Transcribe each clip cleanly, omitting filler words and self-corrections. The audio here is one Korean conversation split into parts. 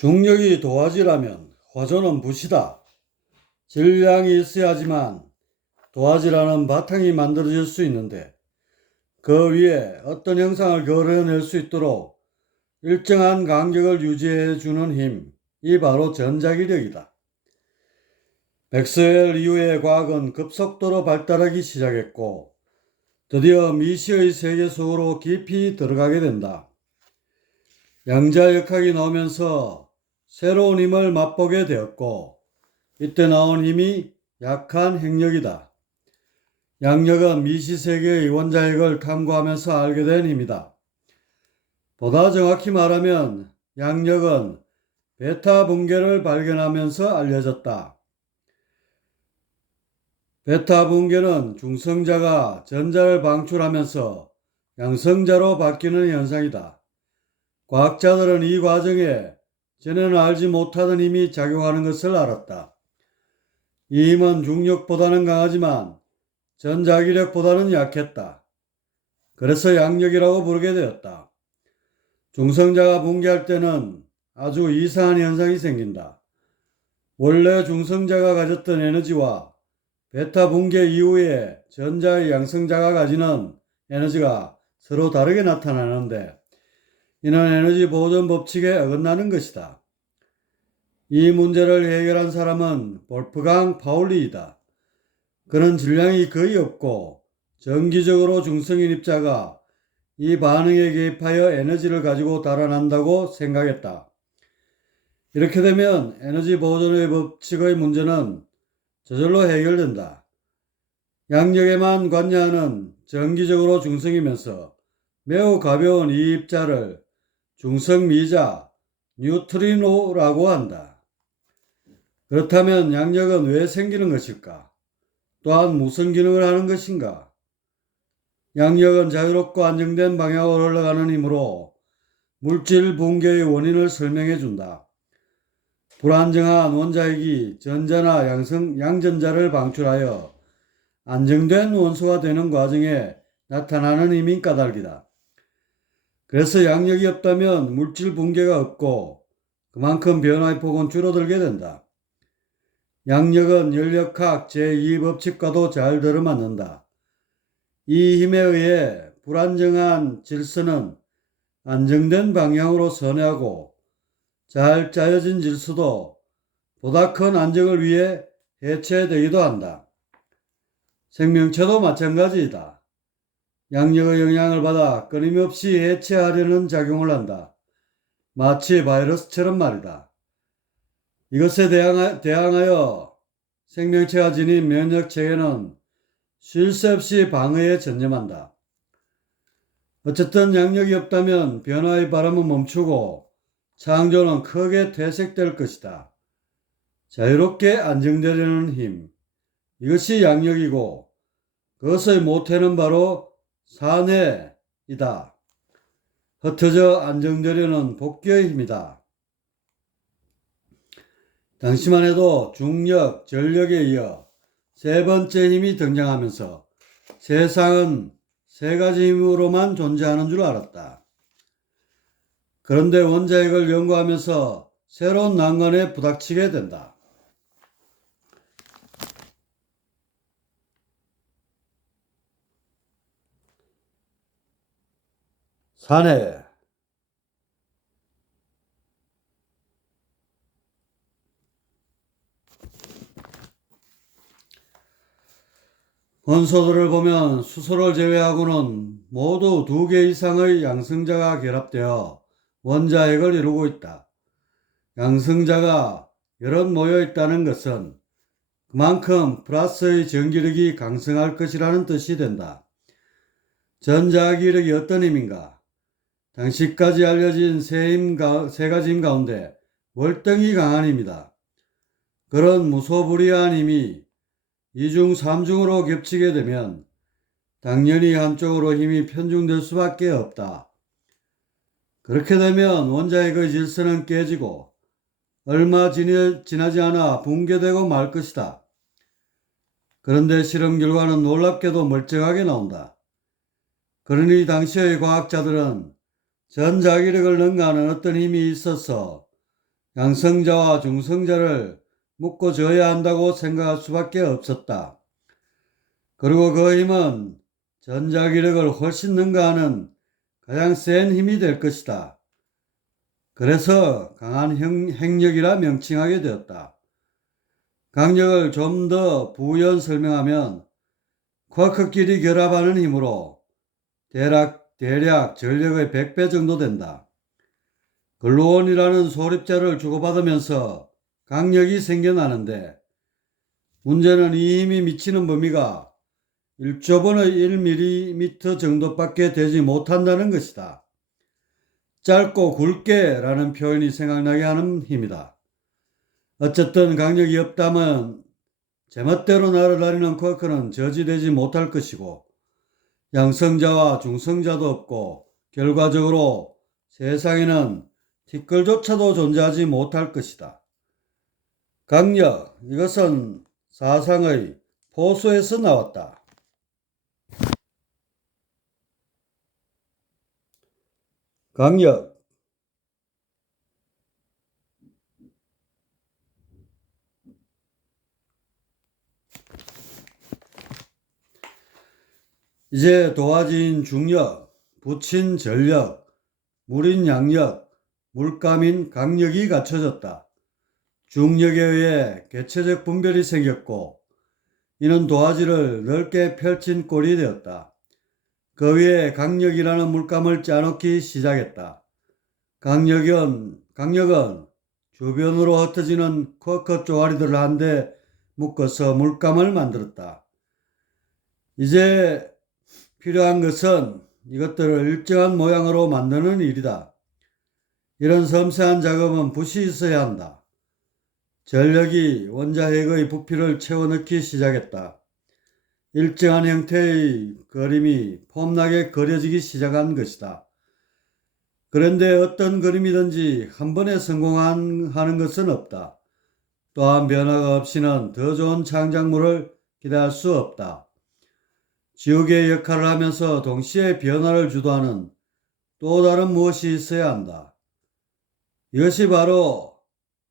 중력이 도화지라면 화전은 붓이다. 질량이 있어야지만 도화지라는 바탕이 만들어질 수 있는데 그 위에 어떤 형상을 그려낼 수 있도록 일정한 간격을 유지해 주는 힘, 이 바로 전자기력이다. 맥스웰 이후의 과학은 급속도로 발달하기 시작했고 드디어 미시의 세계 속으로 깊이 들어가게 된다. 양자역학이 나오면서 새로운 힘을 맛보게 되었고 이때 나온 힘이 약한 핵력이다. 양력은 미시세계의 원자핵을 탐구하면서 알게 된 힘이다. 보다 정확히 말하면 양력은 베타 붕괴를 발견하면서 알려졌다. 베타 붕괴는 중성자가 전자를 방출하면서 양성자로 바뀌는 현상이다. 과학자들은 이 과정에 전에는 알지 못하던 힘이 작용하는 것을 알았다. 이 힘은 중력보다는 강하지만 전자기력보다는 약했다. 그래서 양력이라고 부르게 되었다. 중성자가 붕괴할 때는 아주 이상한 현상이 생긴다. 원래 중성자가 가졌던 에너지와 베타 붕괴 이후에 전자의 양성자가 가지는 에너지가 서로 다르게 나타나는데 이는 에너지 보존 법칙에 어긋나는 것이다. 이 문제를 해결한 사람은 볼프강 파울리이다. 그는 질량이 거의 없고 정기적으로 중성인 입자가 이 반응에 개입하여 에너지를 가지고 달아난다고 생각했다. 이렇게 되면 에너지 보존의 법칙의 문제는 저절로 해결된다. 양력에만 관여하는 정기적으로 중성이면서 매우 가벼운 이 입자를 중성미자, 뉴트리노라고 한다. 그렇다면 양력은 왜 생기는 것일까? 또한 무슨 기능을 하는 것인가? 양력은 자유롭고 안정된 방향으로 흘러가는 힘으로 물질 붕괴의 원인을 설명해 준다. 불안정한 원자핵이 전자나 양전자를 방출하여 안정된 원소가 되는 과정에 나타나는 힘이 까닭이다. 그래서 양력이 없다면 물질 붕괴가 없고 그만큼 변화의 폭은 줄어들게 된다. 양력은 연력학 제2법칙과도 잘 들어맞는다. 이 힘에 의해 불안정한 질서는 안정된 방향으로 선회하고 잘 짜여진 질서도 보다 큰 안정을 위해 해체되기도 한다. 생명체도 마찬가지이다. 양력의 영향을 받아 끊임없이 해체하려는 작용을 한다. 마치 바이러스처럼 말이다. 이것에 대항하여 생명체가 지닌 면역체계는 쉴 새 없이 방어에 전념한다. 어쨌든 양력이 없다면 변화의 바람은 멈추고 창조는 크게 퇴색될 것이다. 자유롭게 안정되려는 힘, 이것이 양력이고 그것의 모태는 바로 산해이다. 흩어져 안정되려는 복귀의 힘이다. 당시만 해도 중력, 전력에 이어 세 번째 힘이 등장하면서 세상은 세 가지 힘으로만 존재하는 줄 알았다. 그런데 원자핵을 연구하면서 새로운 난관에 부닥치게 된다. 산해. 원소들을 보면 수소를 제외하고는 모두 2개 이상의 양성자가 결합되어 원자핵을 이루고 있다. 양성자가 여럿 모여 있다는 것은 그만큼 플러스의 전기력이 강성할 것이라는 뜻이 된다. 전자기력이 어떤 힘인가? 당시까지 알려진 세 가지 힘 가운데 월등히 강한 힘이다. 그런 무소불위한 힘이 2중, 3중으로 겹치게 되면 당연히 한쪽으로 힘이 편중될 수밖에 없다. 그렇게 되면 원자핵의 질서는 깨지고 얼마 지나지 않아 붕괴되고 말 것이다. 그런데 실험 결과는 놀랍게도 멀쩡하게 나온다. 그러니 당시의 과학자들은 전자기력을 능가하는 어떤 힘이 있어서 양성자와 중성자를 묶어줘야 한다고 생각할 수밖에 없었다. 그리고 그 힘은 전자기력을 훨씬 능가하는 가장 센 힘이 될 것이다. 그래서 강한 핵력이라 명칭하게 되었다. 강력을 좀 더 부연 설명하면 쿼크끼리 결합하는 힘으로 대략 전력의 100배 정도 된다. 글루온이라는 소립자를 주고받으면서 강력이 생겨나는데 문제는 이 힘이 미치는 범위가 1조분의 1mm 정도밖에 되지 못한다는 것이다. 짧고 굵게 라는 표현이 생각나게 하는 힘이다. 어쨌든 강력이 없다면 제멋대로 날아다니는 쿼크는 저지되지 못할 것이고 양성자와 중성자도 없고 결과적으로 세상에는 티끌조차도 존재하지 못할 것이다. 강력, 이것은 사상의 포수에서 나왔다. 강력, 이제 도화지인 중력, 부친 전력, 물인 양력, 물감인 강력이 갖춰졌다. 중력에 의해 개체적 분별이 생겼고 이는 도화지를 넓게 펼친 꼴이 되었다. 그 위에 강력이라는 물감을 짜놓기 시작했다. 강력은 주변으로 흩어지는 쿼크 쪼가리들을 한데 묶어서 물감을 만들었다. 이제 필요한 것은 이것들을 일정한 모양으로 만드는 일이다. 이런 섬세한 작업은 붓이 있어야 한다. 전력이 원자핵의 부피를 채워넣기 시작했다. 일정한 형태의 그림이 폼나게 그려지기 시작한 것이다. 그런데 어떤 그림이든지 한 번에 성공하는 것은 없다. 또한 변화가 없이는 더 좋은 창작물을 기대할 수 없다. 지우개의 역할을 하면서 동시에 변화를 주도하는 또 다른 무엇이 있어야 한다. 이것이 바로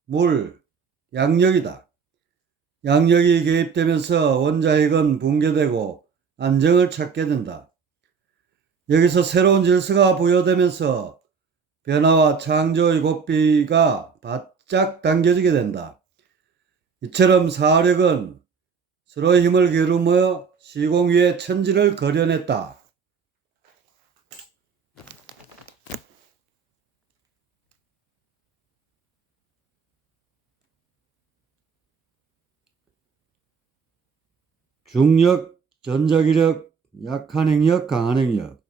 물, 양력이다. 양력이 개입되면서 원자핵은 붕괴되고 안정을 찾게 된다. 여기서 새로운 질서가 부여되면서 변화와 창조의 고삐가 바짝 당겨지게 된다. 이처럼 사력은 서로의 힘을 겨루며 시공 위에 천지를 그려냈다. 중력, 전자기력, 약한 행력, 강한 행력.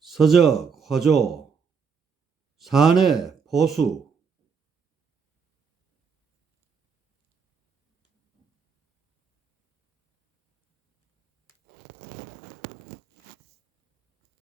서적, 화조, 산해, 포수.